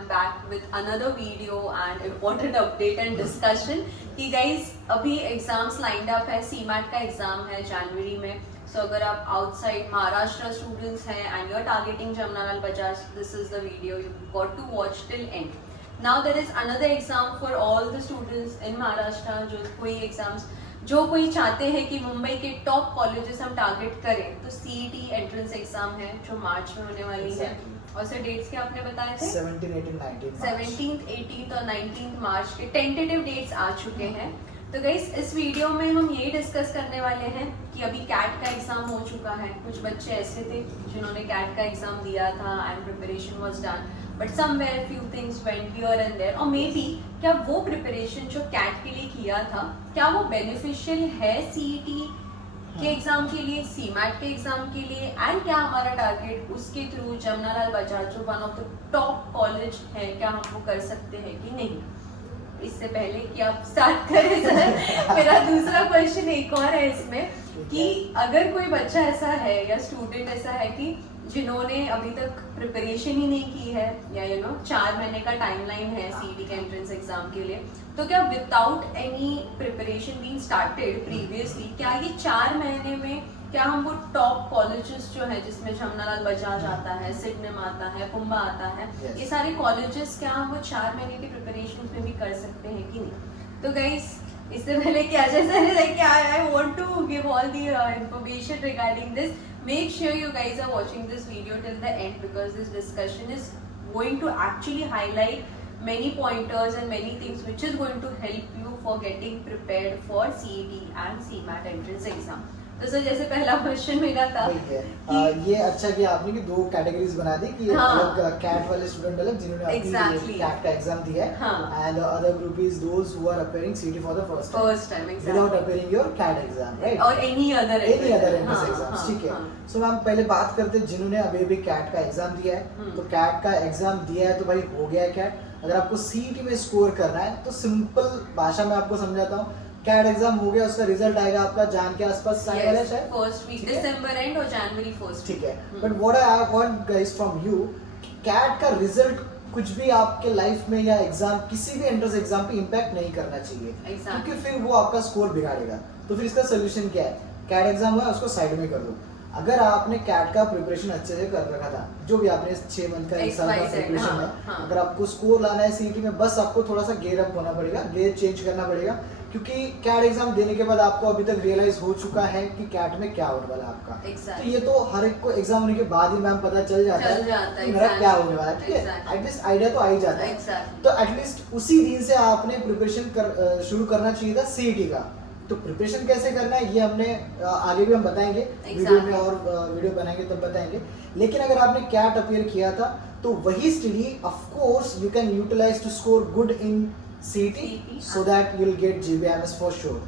I'm back with another video and important update and discussion कि guys अभी exams lined up है, CMAT का exam है जनवरी में. So अगर आप outside Maharashtra students हैं and you're targeting Jamnalal Bajaj, this is the video you've got to watch till end. Now there is another exam for all the students in Maharashtra. जो कोई exams जो कोई चाहते हैं कि मुंबई के टॉप कॉलेजेस हम टारगेट करें तो सीईटी एंट्रेंस एग्जाम है जो मार्च में होने वाली है. और सर डेट्स क्या आपने बताए थे? 17th, 18th और 19th मार्च के टेंटेटिव डेट्स आ चुके हैं. तो गाइस इस वीडियो में हम यही डिस्कस करने वाले हैं कि अभी कैट का एग्जाम हो चुका है. कुछ बच्चे ऐसे थे जिन्होंने कैट का एग्जाम दिया था and preparation was done but somewhere few things went here and there. और मे बी क्या वो प्रिपरेशन जो कैट के लिए किया था क्या वो बेनिफिशियल है सीईटी के एग्जाम के लिए, सीमैट के एग्जाम के लिए, एंड क्या हमारा टारगेट उसके थ्रू जमनालाल बजाज जो one of the top college है क्या हम वो कर सकते हैं कि नहीं. इससे पहले कि आप स्टार्ट करें सर मेरा दूसरा क्वेश्चन एक और है इसमें कि अगर कोई बच्चा ऐसा है या स्टूडेंट ऐसा है कि जिन्होंने अभी तक प्रिपरेशन ही नहीं की है या 4 महीने का टाइमलाइन है सीईटी के एंट्रेंस एग्जाम के लिए, तो क्या without any preparation being started previously क्या ये 4 महीने में क्या हम वो टॉप कॉलेजेस जो है जिसमें जमनालाल बजाज आता है, सिडनम आता है, पुम्बा आता है, ये सारे कॉलेजेस क्या हम वो 4 महीने की प्रिपरेशन में भी कर सकते हैं कि नहीं. तो गाइस इससे पहले कि Ajay sir like I want to give all the information regarding this. Make sure you guys are watching this video till the end because this discussion is going to actually highlight many pointers and many things which is going to help you for getting prepared for CET and CMAT entrance exam. तो sir जैसे पहला question मेरा था ये अच्छा किया आपने कि 2 कैटेगरीज बना दी कि अलग कैट वाले स्टूडेंट अलग जिन्होंने अपनी कैट का एग्जाम दिया है and the other group is those who are appearing CET for the first time without appearing your CAT exam, right, और एनी अदर एंट्रेंस एग्जाम्स. ठीक है. सो हम पहले बात करते हैं जिन्होंने अभी कैट का एग्जाम दिया है. तो कैट का एग्जाम दिया है तो भाई हो गया है कैट. अगर आपको सीईटी में स्कोर करना है तो सिंपल भाषा में आपको समझाता हूँ. कैट एग्जाम हो गया, उसका रिजल्ट आएगा आपका जान के आसपास आने वाला है शायद फर्स्ट वीक दिसंबर एंड और जनवरी फर्स्ट. ठीक है. But what I want guys from you, CAT का रिजल्ट कुछ भी आपके लाइफ में या एग्जाम किसी भी एंट्रेंस एग्जाम पे इंपैक्ट नहीं करना चाहिए क्योंकि फिर वो आपका स्कोर बिगाड़ेगा. तो फिर इसका सोल्यूशन क्या है? कैट एग्जाम हुआ उसको साइड में कर दो. अगर आपने कैट का प्रिपरेशन अच्छे से कर रखा था, जो भी आपने 6 मंथ का 1 साल का प्रिपरेशन है, अगर आपको स्कोर लाना है सीईटी में बस आपको थोड़ा सा गेयर अप होना पड़ेगा, गेयर चेंज करना पड़ेगा क्योंकि कैट एग्जाम देने के बाद आपको अभी तक रियलाइज हो चुका है कि कैट में क्या होने वाला है आपका. तो ये तो हर एक को एग्जाम होने के बाद ही मैम पता चल जाता है कि मेरा क्या होने वाला है. ठीक है. एटलीस्ट आइडिया तो आ ही जाता है. तो एटलीस्ट उसी दिन से आपने प्रिपरेशन शुरू करना चाहिए था सीईटी का. तो प्रिपरेशन कैसे करना है ये हमने आगे भी हम बताएंगे वीडियो में और वीडियो बनाएंगे तब बताएंगे. लेकिन अगर आपने कैट अपीयर किया था तो वही study of course you can utilize to score good in CET so that you will get GBMS for sure.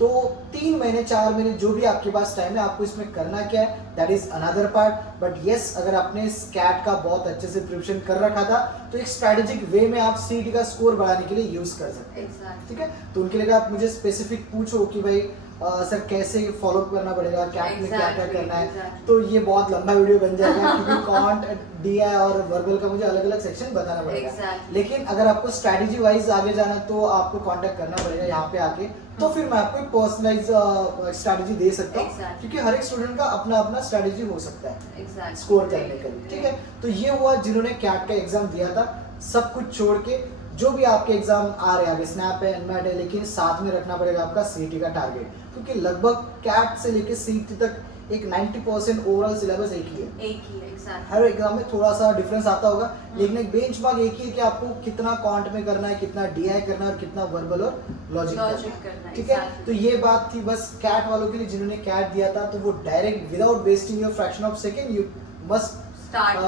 तो 3 महीने 4 महीने जो भी आपके पास टाइम है आपको इसमें करना क्या है that is another part. But yes अगर आपने इस कैट का बहुत अच्छे से प्रिपरेशन कर रखा था तो एक स्ट्रेटेजिक वे में आप सीईटी का स्कोर बढ़ाने के लिए यूज कर सकते हैं. ठीक है. तो उनके लिए आप मुझे स्पेसिफिक पूछो कि भाई सर कैसे फॉलो करना पड़ेगा, कैट में क्या क्या करना है, तो ये बहुत लंबा वीडियो बन जाएगा क्योंकि कॉन्ट डीआई और वर्बल का मुझे अलग अलग सेक्शन बताना पड़ेगा. लेकिन अगर आपको स्ट्रेटेजी वाइज आगे जाना तो आपको कांटेक्ट करना पड़ेगा यहाँ पे आके. तो फिर मैं आपको पर्सनलाइज स्ट्रेटेजी दे सकता हूँ क्योंकि हर एक स्टूडेंट का अपना अपना स्ट्रेटेजी हो सकता है स्कोर करने के लिए. ठीक है. तो ये हुआ जिन्होंने कैट का एग्जाम दिया था. सब कुछ छोड़ के जो भी आपके एग्जाम आ रहे हैं आगे स्नैप है, एनमैट है, लेकिन साथ में रखना पड़ेगा आपका सीईटी का टारगेट क्योंकि लगभग कैट से लेके सीईटी तक एक 90% ओवरऑल सिलेबस एक ही है. हर एग्जाम में थोड़ा सा डिफरेंस आता होगा लेकिन एक बेंचमार्क एक ही है कि आपको कितना क्वांट में करना है, कितना डीआई करना है और कितना वर्बल और लॉजिक करना है. ठीक है. तो ये बात थी बस कैट वालों के लिए जिन्होंने कैट दिया था. तो वो direct without wasting your fraction of second you must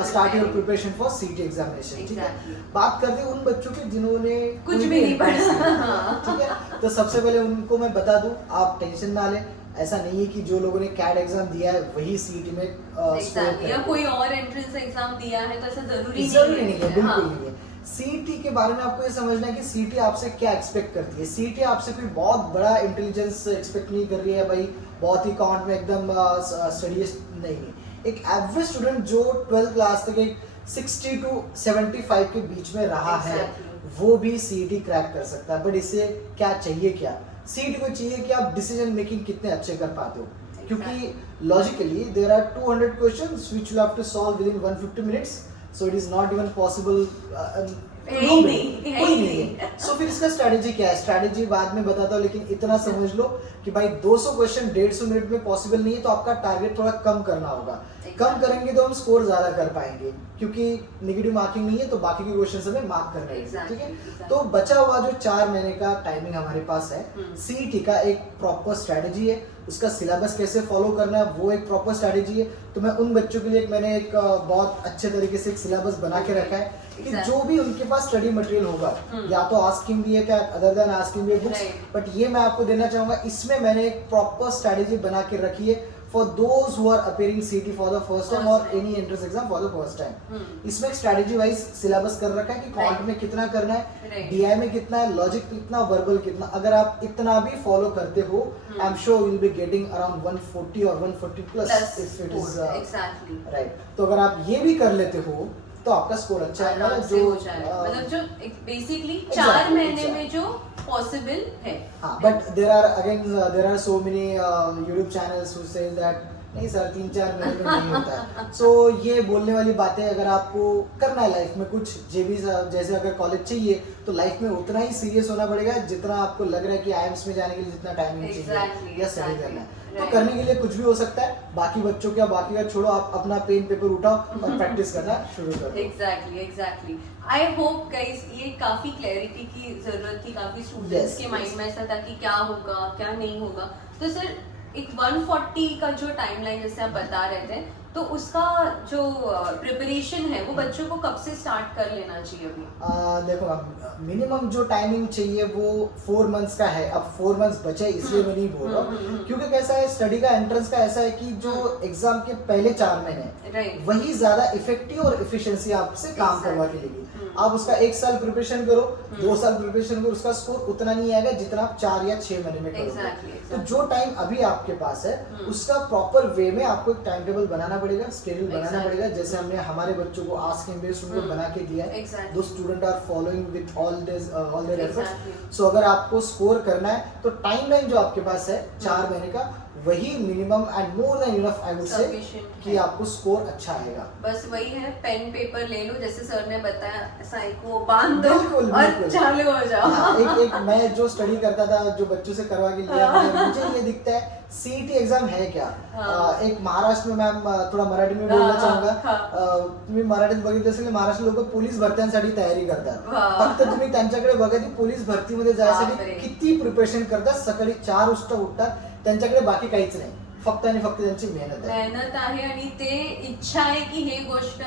start your preparation for CET examination. ठीक है. बात करते हैं उन बच्चों के जिन्होंने कुछ भी नहीं पढ़ा. ठीक है. तो सबसे पहले उनको मैं बता दूं आप टेंशन ना लें. ऐसा नहीं है कि जो लोगों ने कैट एग्जाम दिया है वही सीईटी में स्कोर या कोई और एंट्रेंस एग्जाम दिया है तो ऐसा जरूरी नहीं है. बिल्कुल नहीं है. सीईटी के बारे में आपको ये समझना है कि सीईटी आपसे क्या एक्सपेक्ट करती है. सीईटी आपसे कोई बहुत बड़ा इंटेलिजेंस एक्सपेक्ट नहीं कर रही है भाई, बहुत ही काउंट में एकदम स्टडीज नहीं. एक एवरेज स्टूडेंट जो 12th क्लास तक एक 60 to 75 के बीच में रहा है Exactly. वो भी सीईटी क्रैक कर सकता है। बट इसे क्या चाहिए, क्या सीईटी को चाहिए कि आप डिसीजन मेकिंग कितने अच्छे कर पाते हो, क्योंकि logically there are 200 questions which you have to solve within 150 minutes, so it is not even possible. ही नहीं। सो फिर इसका स्ट्रेटेजी क्या है, स्ट्रेटेजी बाद में बताता हूँ, लेकिन इतना समझ लो कि भाई 200 क्वेश्चन 150 मिनट में पॉसिबल नहीं है, तो आपका टारगेट थोड़ा कम करना होगा। कम करेंगे तो हम स्कोर ज्यादा कर पाएंगे, क्योंकि नेगेटिव मार्किंग नहीं है तो बाकी के क्वेश्चन हमें मार्क करने हैं, ठीक है। तो बचा हुआ जो 4 महीने का टाइमिंग हमारे पास है, सीईटी का एक प्रॉपर स्ट्रेटेजी है, उसका सिलेबस कैसे फॉलो करना है वो एक प्रॉपर स्ट्रेटेजी है। तो मैं उन बच्चों के लिए मैंने एक बहुत अच्छे तरीके से एक सिलेबस बना के रखा है कि जो भी उनके पास स्टडी मटेरियल होगा, या तो आस्किंग भी है क्या, अदर देन आस्किंग भी बुक्स, बट ये मैं आपको देना चाहूंगा, इसमें मैंने एक प्रॉपर स्ट्रेटेजी बना के रखी है for those who are appearing CT for the first time or any entrance exam for the first time। इसमें एक strategy wise syllabus कर रखा है कि quant में कितना करना है, DI में कितना है, logic कितना, verbal कितना। अगर आप इतना भी follow करते हो, I'm sure you'll be getting around 140 or 140 plus if it is exactly right। तो अगर आप ये भी कर लेते हो तो आपका स्कोर अच्छा आएगा, जो मतलब जो बेसिकली 4 महीने में जो पॉसिबल है। हाँ, but there are so many YouTube channels who say that नहीं सर 3-4 महीने में नहीं होता है। सो ये बोलने वाली बातें, अगर आपको करना है लाइफ में कुछ जेबी जैसे अगर कॉलेज चाहिए तो लाइफ में उतना ही सीरियस होना पड़ेगा जितना आपको लग रहा है कि आईएम्स में जाने के लिए जितना टाइमिंग चाहिए या स्टडी करना है। तो करने के लिए कुछ भी हो सकता है, बाकी बच्चों का बाकी का छोड़ो, आप अपना पेन पेपर उठाओ और प्रैक्टिस करना शुरू करो। एग्जैक्टली आई होप गाइस ये काफी क्लैरिटी की जरूरत थी काफी स्टूडेंट्स के माइंड में, ऐसा था कि क्या होगा क्या नहीं होगा। तो सर एक 140 का जो टाइमलाइन जैसे आप बता रहे थे, तो उसका जो प्रिपरेशन है वो बच्चों को कब से स्टार्ट कर लेना चाहिए अभी? देखो मिनिमम जो टाइमिंग चाहिए वो 4 मंथ्स का है। अब 4 मंथ्स बचे इसलिए मैं नहीं बोल रहा हूँ, क्योंकि कैसा है स्टडी का एंट्रेंस का ऐसा है कि जो एग्जाम के पहले 4 महीने वही ज्यादा इफेक्टिव और इफिशिएंसी आपसे काम करवा के लेगी। आप उसका 1 साल प्रिपरेशन करो, 2 साल प्रिपरेशन करो, उसका स्कोर उतना नहीं आएगा जितना आप 4 या 6 महीने में करोगे। तो जो टाइम अभी आपके पास है उसका प्रॉपर वे में आपको एक टाइम टेबल बनाना पड़ेगा, स्केड्यूल बनाना पड़ेगा, जैसे हमने हमारे बच्चों को आस्किंग बेस्ड उनको बना के दिया है। दो student are following with all their efforts. So अगर आपको स्कोर करना है तो टाइमलाइन जो आपके पास है 4 महीने का, वही minimum and more than enough I would say कि आपको स्कोर अच्छा आएगा। बस वही है, पेन पेपर ले लो जैसे सर ने बताया, साइको बांध दो बिल्कुल, और बिल्कुल। चालू हो जाओ। हाँ, एक मैं जो स्टडी करता था, जो बच्चों से करवा के लिया, मुझे ये दिखता है सीईटी एग्जाम है क्या। एक महाराष्ट्र में मॅम थोडा मराठी में बोलना चाहूंगा, तुम्ही मराठीत बघितलं असेल महाराष्ट्र लोक पोलीस भरत्यांसाठी तयारी करतात, फक्त तुम्ही त्यांच्याकडे बघा की पोलीस भरतीमध्ये जायसाठी किती प्रिपरेशन करतात। सकाळी 4 वाजता उठतात, त्यांच्याकडे बाकी काहीच नाही, फक्त आणि फक्त त्यांची मेहनत आहे आणि ते इच्छा आहे की हे गोष्ट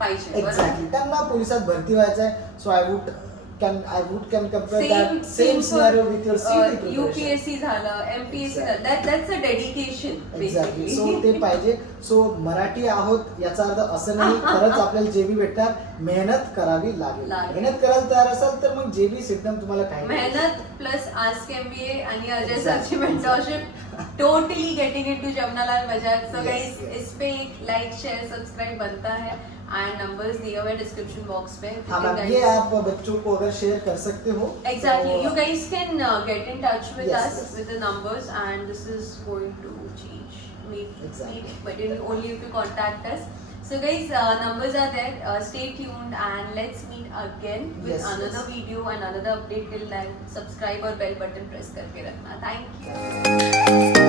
पाहिजे। एक्झॅक्टली, त्यांना पोलिसात भरती व्हायचं आहे। सो I would compare that same scenario with your CET preparation. UPSC झालं, MPSC झालं, that's a dedication एक्झॅक्टली। सो ते पाहिजे। सो मराठी आहोत याचा अर्थ असं नाही खरंच आपल्याला जेबी भेटणार, मेहनत करावी लागेल। मेहनत करायला तयार असाल तर मग जेबी सिस्टम तुम्हाला काही मेहनत प्लस आस्क MBA आणि अजय सरची mentorship totally getting into Jamnalal Bajaj. So guys इस पे लाइक शेयर सब्सक्राइब बनता है एंड नंबर्स दिए हुए डिस्क्रिप्शन बॉक्स पे। हाँ मैम, ये आप बच्चों को अगर शेयर कर सकते हो। Exactly, you guys can get in touch with us with the numbers and this is going to change maybe, but only if you contact us. So guys, numbers are there, stay tuned and let's meet again with another video and another update. Till then subscribe और bell button press करके रखना। Thank you।